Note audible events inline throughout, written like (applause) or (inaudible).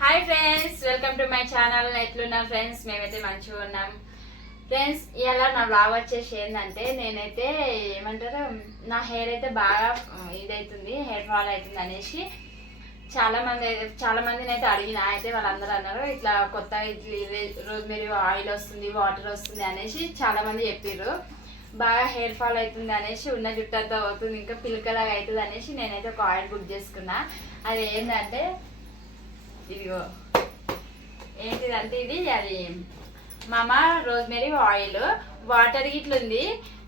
Hi friends welcome to my channel ఎట్లున్నాం friends మేమైతే మంచిగా ఉన్నాం. ఫ్రెండ్స్ ఇలా నా బ్లాగ్ వచ్చేసి ఏంటంటే నేనైతే ఏమంటారు నా హెయిర్ అయితే బాగా ఉమ్, ఇదవుతుంది హెయిర్ ఫాల్ అవుతుంది అనేసి చాలా మంది అయితే- చాలా మందిని అయితే అడిగిన అయితే వాళ్ళందరూ అన్నారు ఇట్లా కొత్త రోజ్మెరీ ఆయిల్ వస్తుంది వాటర్ వస్తుంది అనేసి చాలా మంది చెప్పారు బాగా హెయిర్ ఫాల్ అవుతుంది అనేసి ఉన్న జుట్టంతా అవుతుంది ఇంకా పిలకలాగా అవుతుంది అనేసి నేనైతే ఒక ఆయిల్ బుక్ చేసుకున్నా. అది ఏంటంటే ఇదిగో. ఏంటిదంటే ఇది అది మామ రోజ్మెరీ ఆయిల్. వాటర్ ఇట్లా ఉంది.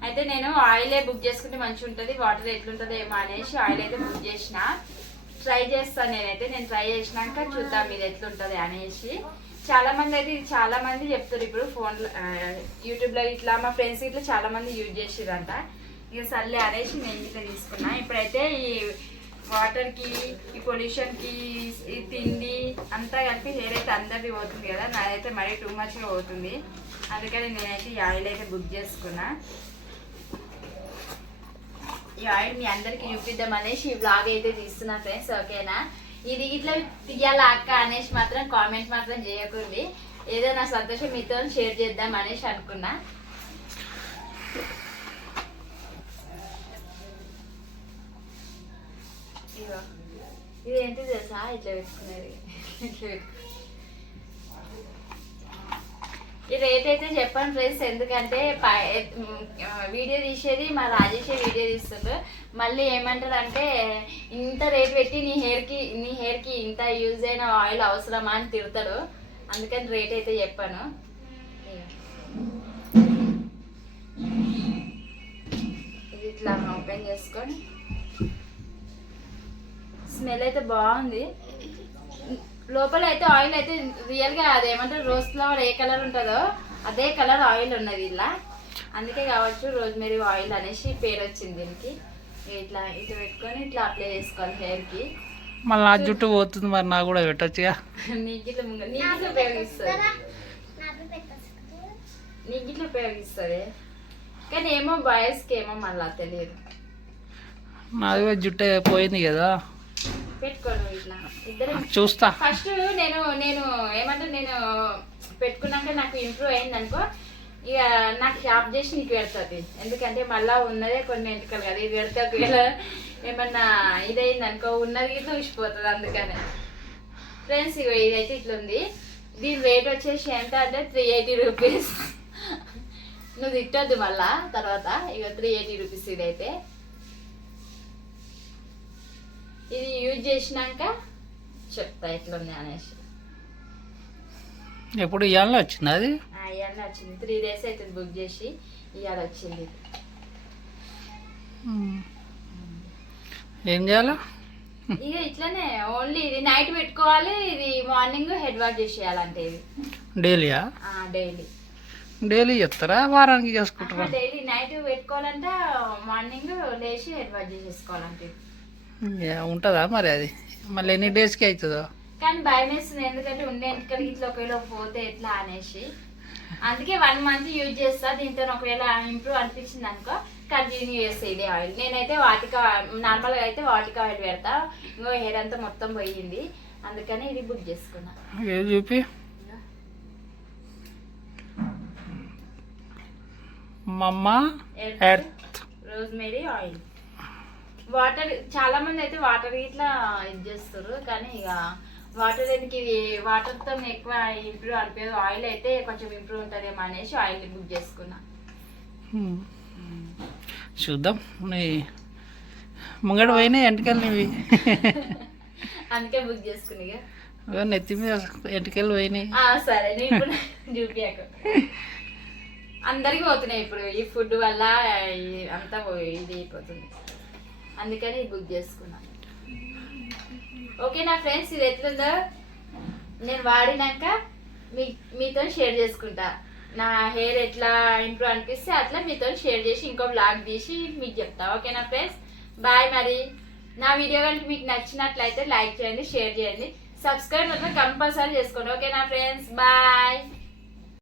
అయితే నేను ఆయిలే బుక్ చేసుకుంటే మంచిగా ఉంటుంది వాటర్ ఎట్లుంటుందో ఏమో అనేసి ఆయిల్ అయితే బుక్ చేసిన. ట్రై చేస్తాను నేనైతే. నేను ట్రై చేసినాక చూద్దాం ఇది ఎట్లుంటుంది అనేసి. చాలా మంది అయితే ఇది చాలా మంది చెప్తారు. ఇప్పుడు ఫోన్ యూట్యూబ్లో ఇట్లా మా ఫ్రెండ్స్ ఇట్లా చాలా మంది యూజ్ చేసిరంట ఇక సర్లే అనేసి నేను ఇట్లా తీసుకున్నా. ఇప్పుడైతే ఈ వాటర్కి ఈ పొల్యూషన్కి ఈ తిండి అంతా కలిపి హెయిర్ అయితే అందరిది పోతుంది కదా. నాదైతే మరీ టూ మచ్గా పోతుంది. అందుకని నేనైతే ఈ ఆయిల్ అయితే బుక్ చేసుకున్నా. ఈ ఆయిల్ మీ అందరికి చూపిద్దాం అనేసి ఈ బ్లాగ్ అయితే తీస్తున్నా ఫ్రెండ్స్ ఓకేనా ఇది ఇట్లా తీయాలా అక్క అనేసి మాత్రం కామెంట్ మాత్రం చేయకండి. ఏదో నా సంతోషం మీతో షేర్ చేద్దాం అనేసి అనుకున్నా. ఇది ఏంటి తెలుసా? ఇట్లా పెట్టుకునేది ఈ రేట్ అయితే చెప్పండి ఫ్రెండ్స్. ఎందుకంటే పై- వీడియో తీసేది మా రాజేషే వీడియో తీస్తుండ్రు మళ్ళీ ఏమంటారు అంటే ఇంత రేట్ పెట్టి నీ హెయిర్కి నీ హెయిర్కి ఇంత యూజ్ అయిన ఆయిల్ అవసరమా అని తిడతాడు. అందుకని రేట్ అయితే చెప్పాను. ఇది ఇట్లా ఓపెన్ చేసుకొని స్మెల్ అయితే బాగుంది. లోపల అయితే ఆయిల్ అయితే రియల్గా అదేమంటారు రోజ్ ఫ్లవర్ ఏ కలర్ ఉంటుందో అదే కలర్ ఆయిల్ ఉన్నది ఇలా అందుకే కావచ్చు రోజ్మెరీ ఆయిల్ అనేసి పేరు వచ్చింది దీనికి. ఇట్లా ఇట్లా పెట్టుకొని ఇట్లా అప్లై చేసుకోవాలి హెయిర్కి. మళ్ళీ నా జుట్టు పోతుంది మరి నాకు కూడా పెట్టచ్చుగా. నీకు ఇట్లా ముంగ నీకు ఇట్లా ఉపయోగిస్తుంది. కానీ ఏమో బాయ్స్కి ఏమో మళ్ళా తెలియదు. నాది కూడా జుట్టు పోయింది కదా. పెట్టుకోను ఇట్లా. ఇద్దరు చూస్తా. ఫస్ట్ నేను నేను ఏమంటే నేను పెట్టుకున్నాక నాకు ఇంప్రూవ్ అయింది అనుకో ఇక నాకు షాప్ చేసి నీకు పెడుతుంది. ఎందుకంటే మళ్ళా ఉన్నదే కొన్ని ఎంటుకలు కదా ఇది పెడితే ఒకవేళ ఏమన్నా ఇదైంది అనుకో ఉన్నది ఇట్లా ఊసిపోతుంది అందుకనే. ఫ్రెండ్స్ ఇగో ఇదైతే ఇట్లా ఉంది దీని రేట్ వచ్చేసి ఎంత అంటే త్రీ ఎయిటీ రూపీస్ నువ్వు తిట్టొద్దు మళ్ళా తర్వాత ఇక త్రీ ఎయిటీ రూపీస్ ఇదైతే. ఇది యూజ్ చేసినాక చెప్తా ఎట్లుంది అనేసి. ఎప్పుడు ఇవ్వాలని వచ్చింది అది? ఇవన్నీ వచ్చింది. త్రీ డేస్ అవుతుంది బుక్ చేసి ఇవాళ వచ్చింది ఏం చేయాలా? ఇక ఇట్లనే ఓన్లీ ఇది నైట్ పెట్టుకోవాలి ఇది మార్నింగ్ హెడ్ వాష్ చేసేయాలంటే ఇది. డైలీయా డైలీ డైలీ చెప్తారా వారానికి చేసుకుంటారా? డైలీ నైట్ పెట్టుకోవాలంటే మార్నింగ్ లేచి హెడ్ వాష్ చేసేసుకోవాలంటే. ఉంటుందా మరి అది? మళ్ళీ ఎన్ని డేస్కి అవుతుందో కానీ భయం వేస్తుంది. ఎందుకంటే ఉండే ఎంటికలు ఇట్లా ఒకవేళ పోతే ఎట్లా అనేసి. అందుకే వన్ మంత్ యూజ్ చేస్తా. దీంతో ఒకవేళ ఇంప్రూవ్ అనిపించింది అనుకో కంటిన్యూ చేస్తా ఇదే ఆయిల్ నేనైతే వాటిక నార్మల్గా అయితే వాటిక ఆయిల్ పెడతా. ఇంకో హెయిర్ అంతా మొత్తం పోయింది. అందుకని ఇది బుక్ చేసుకున్నా. చూపి? మమ్మ ఎర్త్. రోజ్మేరీ ఆయిల్ వాటర్ చాలా మంది అయితే వాటర్ ఇట్లా ఇది చేస్తారు కానీ ఇక వాటర్ ఇది వాటర్తో ఎక్కువ ఇంప్రూవ్ అనిపించదు ఆయిల్ అయితే కొంచెం ఇంప్రూవ్ ఉంటుందేమో అనేసి ఆయిల్ బుక్ చేసుకున్నా. చూద్దాం. ముంగడ పోయినాయి ఎంటికలు నీవి? (laughs) అందుకే బుక్ చేసుకుని ఇక. ఇగో నెత్తి మీద ఎంటికలు పోయినాయి. సరే ఇప్పుడు (laughs) చూపియాక. అందరికి పోతున్నాయి ఇప్పుడు ఈ ఫుడ్ వల్ల అంతా ఇది అయిపోతుంది. అందుకని బుక్ చేసుకున్నాను. ఓకే నా ఫ్రెండ్స్ ఇది ఎట్లుందో నేను వాడినాక మీ మీతో షేర్ చేసుకుంటా. నా హెయిర్ ఎట్లా ఇంప్రూవ్ అనిపిస్తే అట్లా మీతో షేర్ చేసి ఇంకో బ్లాగ్ తీసి మీకు చెప్తా. ఓకేనా ఫ్రెండ్స్ బాయ్ మరి. నా వీడియో కనుక మీకు నచ్చినట్లయితే లైక్ చేయండి షేర్ చేయండి. సబ్స్క్రైబ్ మాత్రం కంపల్సరీ చేసుకోండి. ఓకేనా ఫ్రెండ్స్ బాయ్